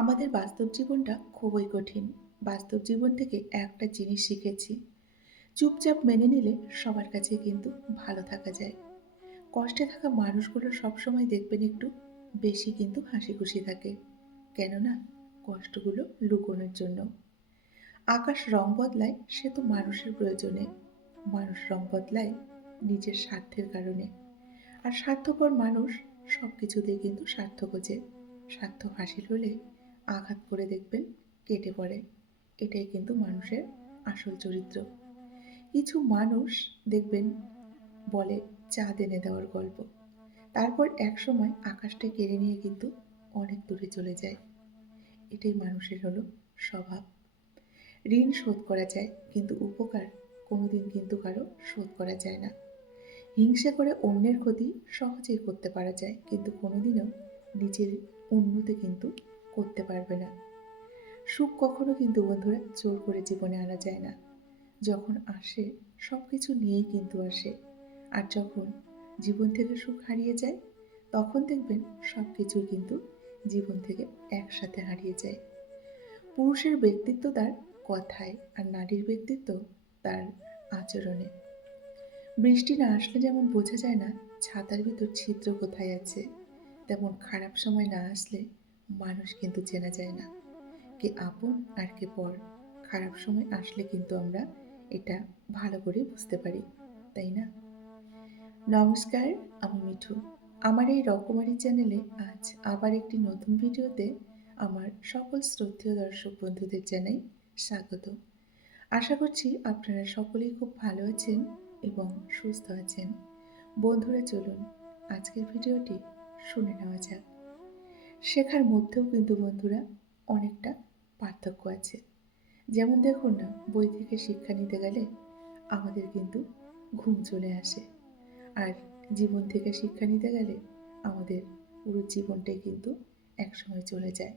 আমাদের বাস্তব জীবনটা খুবই কঠিন। বাস্তব জীবন থেকে একটা জিনিস শিখেছি, চুপচাপ মেনে নিলে সবার কাছে কিন্তু ভালো থাকা যায়। কষ্টে থাকা মানুষগুলো সবসময় দেখবেন একটু বেশি কিন্তু হাসি খুশি থাকে। কেননা কষ্টগুলো লুকোনোর জন্য। আকাশ রং বদলায় সে তো মানুষের প্রয়োজনে, মানুষ রং বদলায় নিজের স্বার্থের কারণে। আর স্বার্থপর মানুষ সব কিছুতেই কিন্তু স্বার্থ খোঁজে। স্বার্থ হাসিল হলে আঘাত করে দেখবেন কেটে পড়ে। এটাই কিন্তু মানুষের আসল চরিত্র। কিছু মানুষ দেখবেন বলে চাঁদ এনে দেওয়ার গল্প, তারপর একসময় আকাশটা কেড়ে নিয়ে কিন্তু অনেক দূরে চলে যায়। এটাই মানুষের হলো স্বভাব। ঋণ শোধ করা যায় কিন্তু উপকার কোনোদিন কিন্তু কারো শোধ করা যায় না। হিংসা করে অন্যের ক্ষতি সহজেই করতে পারা যায়, কিন্তু কোনোদিনও নিজের উন্নতি কিন্তু করতে পারবে না। সুখ কখনো কিন্তু বন্ধুরা জোর করে জীবনে আনা যায় না। যখন আসে সব কিছু নিয়েই কিন্তু আসে। আর যখন জীবন থেকে সুখ হারিয়ে যায়, তখন দেখবেন সব কিছুই কিন্তু জীবন থেকে একসাথে হারিয়ে যায়। পুরুষের ব্যক্তিত্ব তার কথায়, আর নারীর ব্যক্তিত্ব তার আচরণে। বৃষ্টি না আসলে যেমন বোঝা যায় না ছাতার ভিতর ছিদ্র কোথায় আছে, তেমন খারাপ সময় না আসলে মানুষ কিন্তু চেনা যায় না কে আপন আর কে পর। খারাপ সময় আসলে কিন্তু আমরা এটা ভালো করে বুঝতে পারি, তাই না? নমস্কার, আমি মিঠু। আমার এই রকমারি চ্যানেলে আজ আবার একটি নতুন ভিডিওতে আমার সকল শ্রদ্ধেয় দর্শক বন্ধুদের জানাই স্বাগত। আশা করছি আপনারা সকলেই খুব ভালো আছেন এবং সুস্থ আছেন। বন্ধুরা চলুন আজকের ভিডিওটি শুনে নেওয়া যাক। শেখার মধ্যেও কিন্তু বন্ধুরা অনেকটা পার্থক্য আছে। যেমন দেখুন না, বই থেকে শিক্ষা নিতে গেলে আমাদের কিন্তু ঘুম চলে আসে। আর জীবন থেকে শিক্ষা নিতে গেলে আমাদের পুরো জীবনটাই কিন্তু একসময় চলে যায়।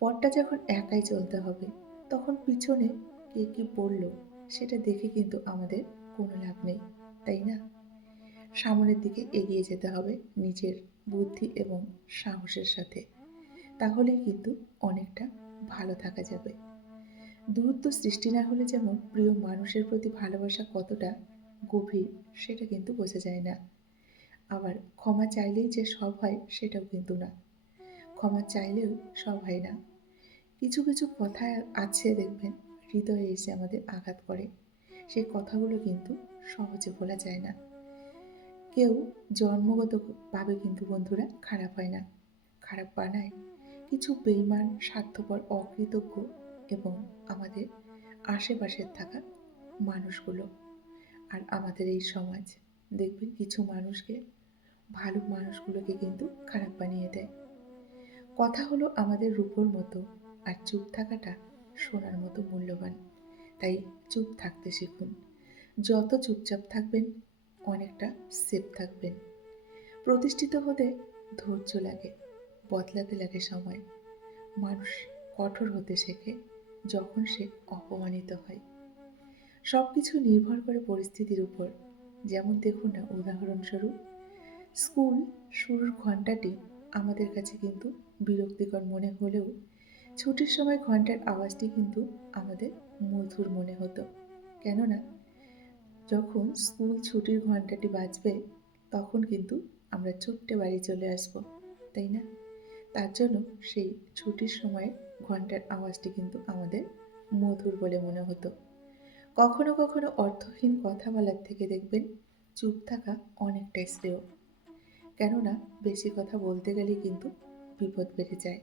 পথটা যখন একাই চলতে হবে, তখন পিছনে কে কি বলল সেটা দেখে কিন্তু আমাদের কোনো লাভ নেই, তাই না? সামনের দিকে এগিয়ে যেতে হবে নিজের বুদ্ধি এবং সাহসের সাথে। তাহলেই কিন্তু অনেকটা ভালো থাকা যাবে। দূরত্ব সৃষ্টি না হলে যেমন প্রিয় মানুষের প্রতি ভালোবাসা কতটা গভীর সেটা কিন্তু বোঝা যায় না। আবার ক্ষমা চাইলেই যে সব হয় সেটাও কিন্তু না। ক্ষমা চাইলেও সব হয় না। কিছু কিছু কথা আছে দেখবেন হৃদয়ে এসে আমাদের আঘাত করে। সেই কথাগুলো কিন্তু সহজে ভোলা যায় না। কেউ জন্মগতভাবে কিন্তু বন্ধুরা খারাপ হয় না। খারাপ বানায় কিছু বেইমান, স্বার্থপর, অকৃতজ্ঞ এবং আমাদের আশেপাশের থাকা মানুষগুলো। আর আমাদের এই সমাজ দেখবেন কিছু মানুষকে, ভালো মানুষগুলোকে কিন্তু খারাপ বানিয়ে দেয়। কথা হলো আমাদের রূপোর মতো, আর চুপ থাকাটা সোনার মতো মূল্যবান। তাই চুপ থাকতে শিখুন। যত চুপচাপ থাকবেন অনেকটা সেফ থাকবেন। প্রতিষ্ঠিত হতে ধৈর্য লাগে, বদলাতে লাগে সময়। মানুষ কঠোর হতে শেখে যখন সে অপমানিত হয়। সব কিছু নির্ভর করে পরিস্থিতির উপর। যেমন দেখুন না, উদাহরণস্বরূপ স্কুল শুরুর ঘন্টাটি আমাদের কাছে কিন্তু বিরক্তিকর মনে হলেও ছুটির সময় ঘন্টার আওয়াজটি কিন্তু আমাদের মধুর মনে হতো। কেননা যখন স্কুল ছুটির ঘন্টাটি বাজবে তখন কিন্তু আমরা ছুট্টে বাড়ি চলে আসব, তাই না? তার জন্য সেই ছুটির সময় ঘন্টার আওয়াজটি কিন্তু আমাদের মধুর বলে মনে হতো। কখনো কখনো অর্থহীন কথা বলার থেকে দেখবেন চুপ থাকা অনেকটাই শ্রেয়। কেননা বেশি কথা বলতে গেলে কিন্তু বিপদ বেড়ে যায়।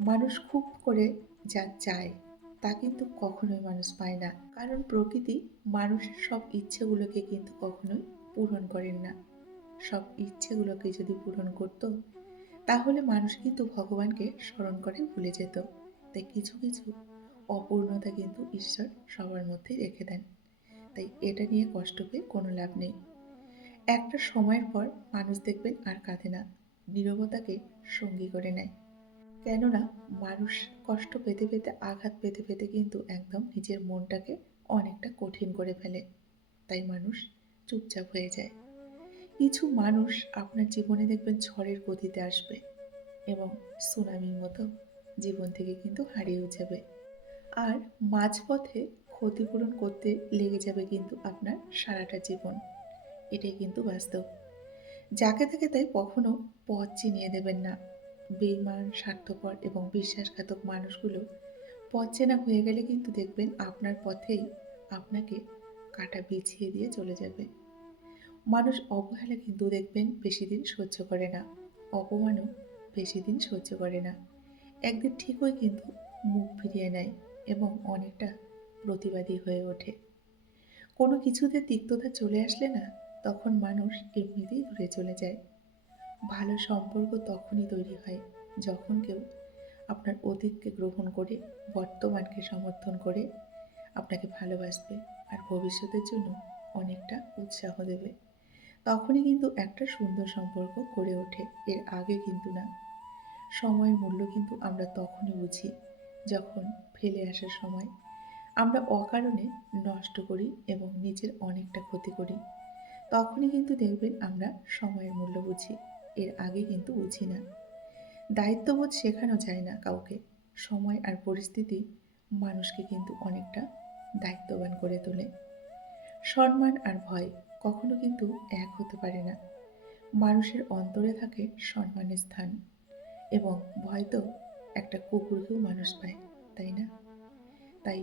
মানুষ খুব করে যা চায় তা কিন্তু কখনোই মানুষ পায় না, কারণ প্রকৃতি মানুষের সব ইচ্ছেগুলোকে কিন্তু কখনোই পূরণ করেন না। সব ইচ্ছেগুলোকে যদি পূরণ করত, তাহলে মানুষ কিন্তু ভগবানকে স্মরণ করে ভুলে যেত। তাই কিছু কিছু অপূর্ণতা কিন্তু ঈশ্বর সবার মধ্যে রেখে দেন। তাই এটা নিয়ে কষ্ট পেয়ে কোনো লাভ নেই। একটা সময়ের পর মানুষ দেখবেন আর কাঁদে না, নীরবতাকে সঙ্গী করে নেয়। কেননা মানুষ কষ্ট পেতে পেতে, আঘাত পেতে পেতে কিন্তু একদম নিজের মনটাকে অনেকটা কঠিন করে ফেলে। তাই মানুষ চুপচাপ হয়ে যায়। কিছু মানুষ আপনার জীবনে দেখবেন ঝড়ের গতিতে আসবে এবং সুনামির মতো জীবন থেকে কিন্তু হারিয়েও যাবে। আর মাঝপথে ক্ষতিপূরণ করতে লেগে যাবে কিন্তু আপনার সারাটা জীবন। এটাই কিন্তু বাস্তব। যাকে তাকে তাই কখনো পথ চিনিয়ে দেবেন না। বেইমান, স্বার্থপর এবং বিশ্বাসঘাতক মানুষগুলো পথ চেনা হয়ে গেলে কিন্তু দেখবেন আপনার পথেই আপনাকে কাঁটা বিছিয়ে দিয়ে চলে যাবে। মানুষ অবহেলা কিন্তু দেখবেন বেশিদিন সহ্য করে না। অপমানও বেশিদিন সহ্য করে না। একদিন ঠিকই কিন্তু মুখ ফিরিয়ে নেয় এবং অনেকটা প্রতিবাদী হয়ে ওঠে। কোনো কিছুতে তিক্ততা চলে আসলে না, তখন মানুষ এমনিতেই দূরে চলে যায়। ভালো সম্পর্ক তখনই তৈরি হয় যখন কেউ আপনার অতীতকে গ্রহণ করে বর্তমানকে সমর্থন করে আপনাকে ভালোবাসবে আর ভবিষ্যতের জন্য অনেকটা উৎসাহ দেবে। তখনই কিন্তু একটা সুন্দর সম্পর্ক গড়ে ওঠে, এর আগে কিন্তু না। সময়ের মূল্য কিন্তু আমরা তখনই বুঝি যখন ফেলে আসার সময় আমরা অকারণে নষ্ট করি এবং নিজের অনেকটা ক্ষতি করি। তখনই কিন্তু দেখবেন আমরা সময়ের মূল্য বুঝি, এর আগে কিন্তু বুঝি না। দায়িত্ববোধ শেখানো যায় না কাউকে। সময় আর পরিস্থিতি মানুষকে কিন্তু অনেকটা দায়িত্ববান করে তোলে। সম্মান আর ভয় কখনো কিন্তু এক হতে পারে না। মানুষের অন্তরে থাকে সম্মানের স্থান, এবং ভয় তো একটা কুকুরকেও মানুষ পায়, তাই না? তাই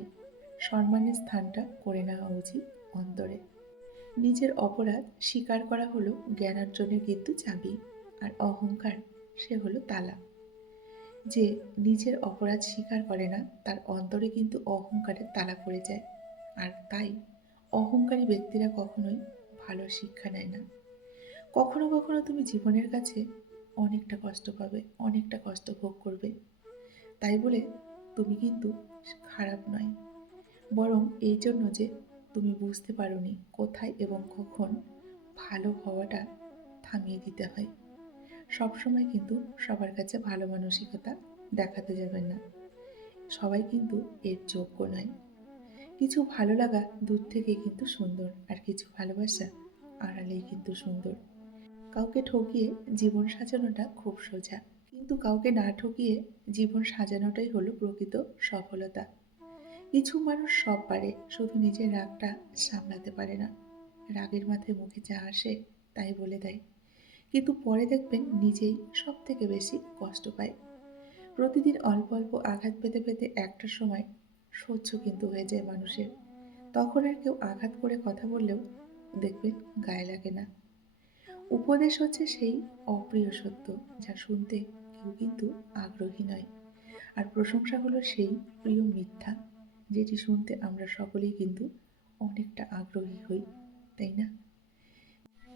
সম্মানের স্থানটা করে নেওয়া উচিত অন্তরে। নিজের অপরাধ স্বীকার করা হলো জ্ঞানার্জনের কিন্তু চাবি, আর অহংকার সে হলো তালা। যে নিজের অপরাধ স্বীকার করে না তার অন্তরে কিন্তু অহংকারের তালা পড়ে যায়। আর তাই অহংকারী ব্যক্তিরা কখনোই ভালো শিক্ষা নেয় না। কখনো কখনো তুমি জীবনের কাছে অনেকটা কষ্ট পাবে, অনেকটা কষ্ট ভোগ করবে। তাই বলে তুমি কিন্তু খারাপ নয়, বরং এই জন্য যে তুমি বুঝতে পারোনি কোথায় এবং কখন ভালো হওয়াটা থামিয়ে দিতে হয়। সবসময় কিন্তু সবার কাছে ভালো মানসিকতা দেখাতে যাবেন না। সবাই কিন্তু এর যোগ্য নয়। কিছু ভালো লাগা দূর থেকে কিন্তু সুন্দর, আর কিছু ভালোবাসা আড়ালেই কিন্তু সুন্দর। কাউকে ঠকিয়ে জীবন সাজানোটা খুব সোজা, কিন্তু কাউকে না ঠকিয়ে জীবন সাজানোটাই হলো প্রকৃত সফলতা। কিছু মানুষ সব পারে, শুধু নিজের রাগটা সামলাতে পারে না। রাগের মাথায় মুখে যা আসে তাই বলে দেয়, কিন্তু পরে দেখবেন নিজেই সব থেকে বেশি কষ্ট পায়। প্রতিদিন অল্প অল্প আঘাত পেতে পেতে একটা সময় সহ্য কিন্তু হয়ে যায় মানুষের। তখন আর কেউ আঘাত করে কথা বললেও দেখবেন গায়ে লাগে না। উপদেশ হচ্ছে সেই অপ্রিয় সত্য যা শুনতে কেউ কিন্তু আগ্রহী নয়। আর প্রশংসা হলো সেই প্রিয় মিথ্যা যেটি শুনতে আমরা সকলেই কিন্তু অনেকটা আগ্রহী হই, তাই না?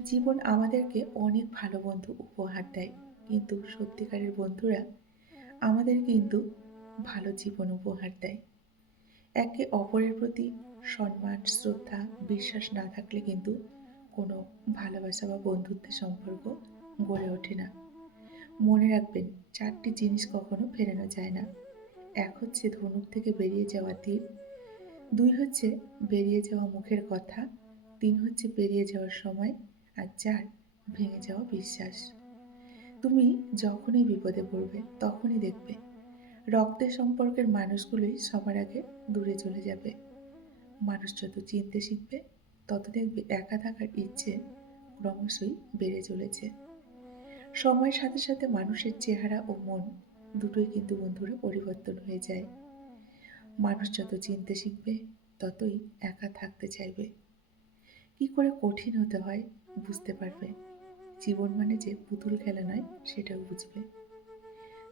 জীবন আমাদেরকে অনেক ভালো বন্ধু উপহার দেয়, কিন্তু সত্যিকারের বন্ধুরা আমাদের কিন্তু ভালো জীবন উপহার দেয়। একে অপরের প্রতি সম্মান, শ্রদ্ধা, বিশ্বাস না থাকলে কিন্তু কোনো ভালোবাসা বা বন্ধুত্বের সম্পর্ক গড়ে ওঠে না। মনে রাখবেন, 4টি জিনিস কখনো ফেরানো যায় না। 1 হচ্ছে ধনুক থেকে বেরিয়ে যাওয়া তীর, 2 হচ্ছে বেরিয়ে যাওয়া মুখের কথা, 3 হচ্ছে পেরিয়ে যাওয়ার সময়, আর 4 ভেঙে যাওয়া বিশ্বাস। তুমি যখনই বিপদে পড়বে তখনই দেখবে রক্তের সম্পর্কের মানুষগুলোই সবার আগে দূরে চলে যাবে। মানুষ যত চিনতে শিখবে তত দেখবে একা থাকার ইচ্ছে ক্রমশই বেড়ে চলেছে। সময়ের সাথে সাথে মানুষের চেহারা ও মন দুটোই কিন্তু বন্ধুরা পরিবর্তন হয়ে যায়। মানুষ যত চিনতে শিখবে ততই একা থাকতে চাইবে। কি করে কঠিন হতে হয় বুঝতে পারবে। জীবন মানে যে পুতুল খেলা নয় সেটাও বুঝবে।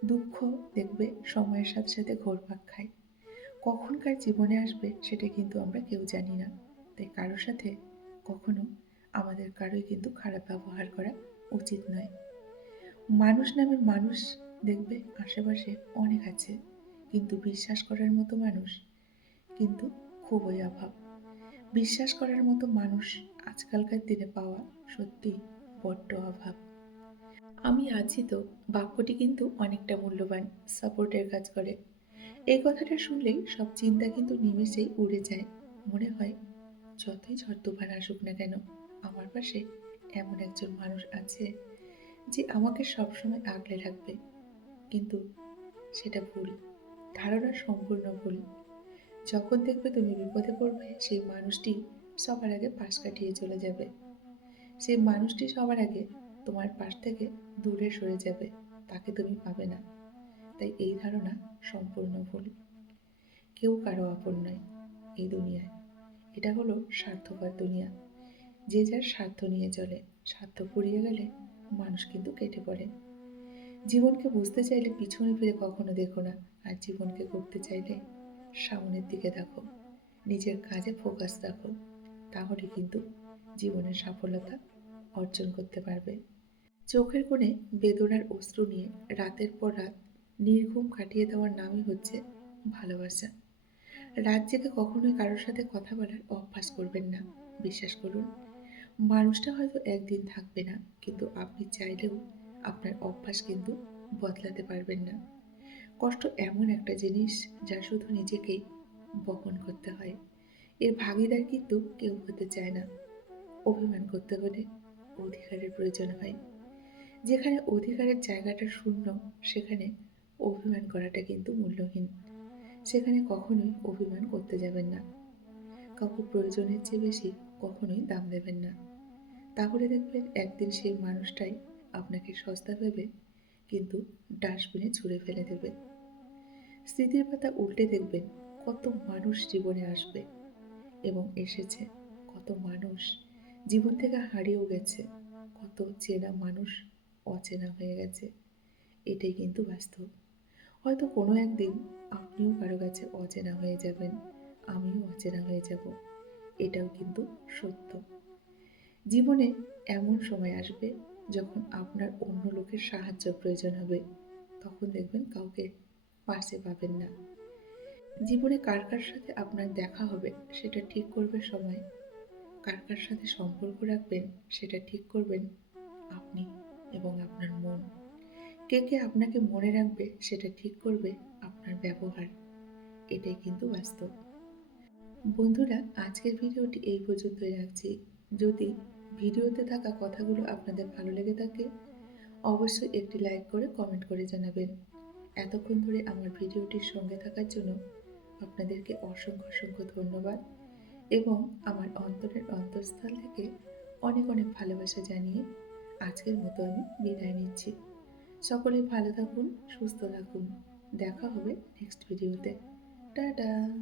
দুঃখ দেখবে সময়ের সাথে সাথে ঘুরপাক খায়। কখনকার জীবনে আসবে সেটা কিন্তু আমরা কেউ জানি না। তাই কারোর সাথে কখনো আমাদের কারোই কিন্তু খারাপ ব্যবহার করা উচিত নয়। মানুষ নামের মানুষ দেখবে আশেপাশে অনেক আছে, কিন্তু বিশ্বাস করার মতো মানুষ কিন্তু খুবই অভাব। বিশ্বাস করার মতো মানুষ আজকালকার দিনে পাওয়া সত্যি বড্ড অভাব। আমি আছি তো বাক্যটি কিন্তু অনেকটা মূল্যবান, সাপোর্টের কাজ করে। এই কথাটা শুনলেই সব চিন্তা কিন্তু নিমেষেই উড়ে যায়। মনে হয় যতই ঝড় তুফান আসুক না কেন, আমার পাশে এমন একজন মানুষ আছে যে আমাকে সবসময় আগলে রাখবে। কিন্তু সেটা ভুল। ধারণা সম্পূর্ণ ভুল। যখন দেখবে তুমি বিপদে পড়বে, সেই মানুষটি সবার আগে পাশ কাটিয়ে চলে যাবে। সেই মানুষটি সবার আগে তোমার পাশ থেকে দূরে সরে যাবে। তাকে তুমি পাবে না। তাই এই ধারণা সম্পূর্ণ ভুল। কেউ কারো আপন নয় এই দুনিয়ায়। এটা হলো স্বার্থপর দুনিয়া। যে যার স্বার্থ নিয়ে চলে। স্বার্থ ফুরিয়ে গেলে মানুষ কিন্তু কেটে পড়ে। জীবনকে বুঝতে চাইলে পিছনে ফিরে কখনো দেখো না। আর জীবনকে করতে চাইলে সামনের দিকে দেখো। নিজের কাজে ফোকাস রাখো। তাহলে কিন্তু জীবনের সফলতা অর্জন করতে পারবে। চোখের কোণে বেদনার অশ্রু নিয়ে রাতের পর রাত নির্ঘুম কাটিয়ে দেওয়ার নামই হচ্ছে ভালোবাসা। রাত জেগে কখনোই কারোর সাথে কথা বলার অভ্যাস করবেন না। বিশ্বাস করুন, মানুষটা হয়তো একদিন থাকবে না, কিন্তু আপনি চাইলেও আপনার অভ্যাস কিন্তু বদলাতে পারবেন না। কষ্ট এমন একটা জিনিস যা শুধু নিজেকেই বহন করতে হয়। এর ভাগীদার কিন্তু কেউ হতে চায় না। অভিমান করতে হলে অধিকারের প্রয়োজন হয়। যেখানে অধিকারের জায়গাটা শূন্য, সেখানে অভিমান করাটা কিন্তু মূল্যহীন। সেখানে কখনোই অভিমান করতে যাবেন না। কাউকে প্রয়োজনের চেয়ে বেশি কখনোই দাম দেবেন না। তাহলে দেখবেন একদিন সেই মানুষটাই আপনাকে সস্তা ভেবে কিন্তু ডাস্টবিনে ছুঁড়ে ফেলে দেবে। স্মৃতির পাতা উল্টে দেখবেন কত মানুষ জীবনে আসবে এবং এসেছে, কত মানুষ জীবন থেকে হারিয়েও গেছে, কত চেনা মানুষ অচেনা হয়ে গেছে। এটাই কিন্তু বাস্তব। হয়তো কোনো একদিন আপনিও কারো কাছে অচেনা হয়ে যাবেন, আমিও অচেনা হয়ে যাব। এটাও কিন্তু সত্য। জীবনে এমন সময় আসবে যখন আপনার অন্য লোকের সাহায্য প্রয়োজন হবে। তখন দেখবেন কাউকে পাশে পাবেন না। জীবনে কার কার সাথে আপনার দেখা হবে সেটা ঠিক করবে সময়। কার কার সাথে সম্পর্ক রাখবেন সেটা ঠিক করবেন আপনি এবং আপনার মন। কে কে আপনাকে মনে রাখবে সেটা ঠিক করবে আপনার ব্যবহার। এটাই কিন্তু বাস্তব। বন্ধুরা, আজকের ভিডিওটি এই পর্যন্তই রাখছি। যদি ভিডিওতে থাকা কথাগুলো আপনাদের ভালো লেগে থাকে, অবশ্যই একটি লাইক করে কমেন্ট করে জানাবেন। এতক্ষণ ধরে আমার ভিডিওটির সঙ্গে থাকার জন্য আপনাদেরকে অসংখ্য অসংখ্য ধন্যবাদ এবং আমার অন্তরের অন্তঃস্থল থেকে অনেক অনেক ভালোবাসা জানিয়ে আজকের মতো আমি বিদায় নিচ্ছি। সকলে ভালো থাকুন, সুস্থ থাকুন। দেখা হবে নেক্সট ভিডিওতে। টাটা।